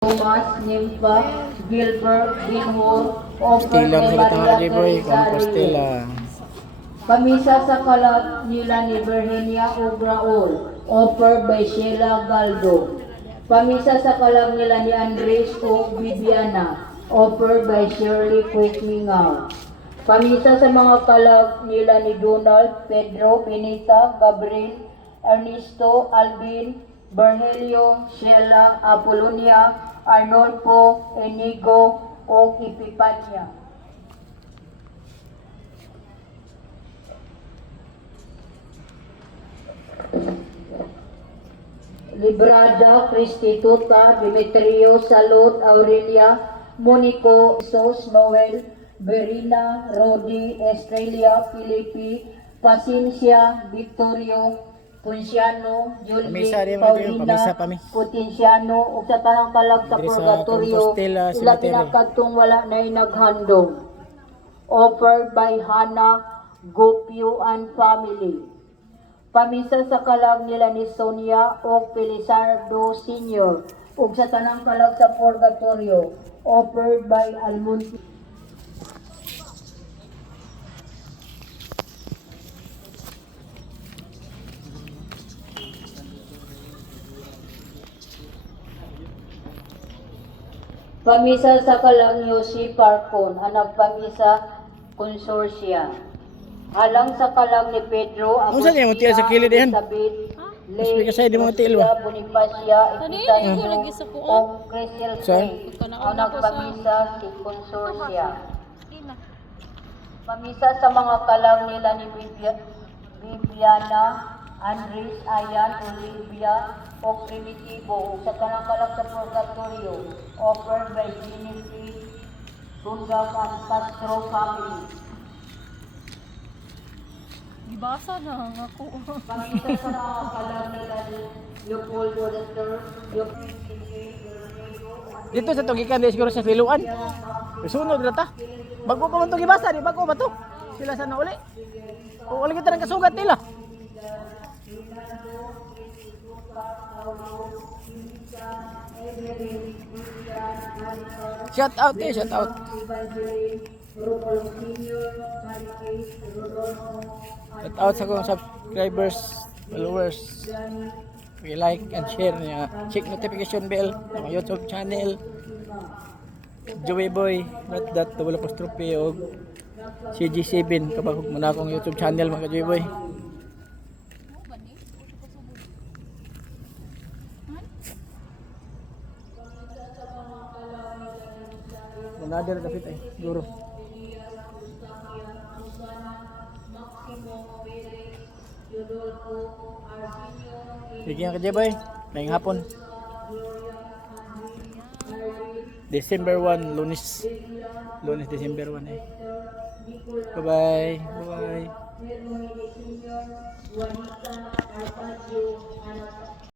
Thomas, Nympha, Gilbert, Binhur, offered Stilang kay sila tanga Maria kay boy, Teresa Compostela. Reyes. Pamisa sa kalat nila ni Virginia Ograol, offered by Sheila Galdo. Pamisa sa kalag nila ni Andres O. Viviana, offered by Shirley Quickmingaw. Pamisa sa mga kalag nila ni Donald, Pedro, Benita, Gabriel, Ernesto, Alvin, Bernelio, Sheila, Apolonia, Arnolfo, Enigo, o Ipipanya. Librada, Cristituta, Demetrio, Salud, Aurelia, Monico, Sos, Noel, Verina, Rodi, Estrella, Filipi, Paciencia, Victorio, Ponciano, Pamisa Julvi, di mo ito yung pamisa Paulina, pami. Potenciano, ug sa tanang kalag sa Diri sa purgatorio, Compostela ila Cemetery. pinakadtong wala na naghandong. Offered by Hannah, Gopio and family. Pamisa sa kalag nila ni Sonia o Felizardo Sr. ug sa tanang kalag sa purgatorio, offered by Almonte. Pamisa sa kalag ni Jose Parcon, anak pamisa konsorsya. Halang sa kalag ni Pedro, Ano saan yung hotel sa kilid yan? Elizabeth, Mas bigay sa'yo, di mo hotel ba? Bonifacia, Kanina, ko lagi sa kuha. o Crescel Saan? Spring. Kanaan Anak ako sa- pamisa si konsorsya. Di na. Pamisa sa mga kalang nila ni Viviana, Andres, Ayan, Olivia, o Primitivo, sa kanang kalang sa purgatorio, offered by Jennifer, Bunga and Castro family. Gibasa na ako. Pamisa sa mga kalang nila ni Leopoldo III, Dito sa tugikan di siguro sa Filuan. Sunod na ta. Bago ko man to gibasa, di bago ba to? Sila sana uli. O uli kita ng kasugat nila. Shout out eh, shout out. Shout out sa kong subscribers, followers. I-like and share niya. Check notification bell ng YouTube channel. Joey Boy, not double apostrophe o CG7 kapag muna akong YouTube channel mga Joey Boy. Manader kapit ay guro. Sige nga ka Joey Boy, ngayong hapon. December 1, Lunes December 1 eh. Bye bye.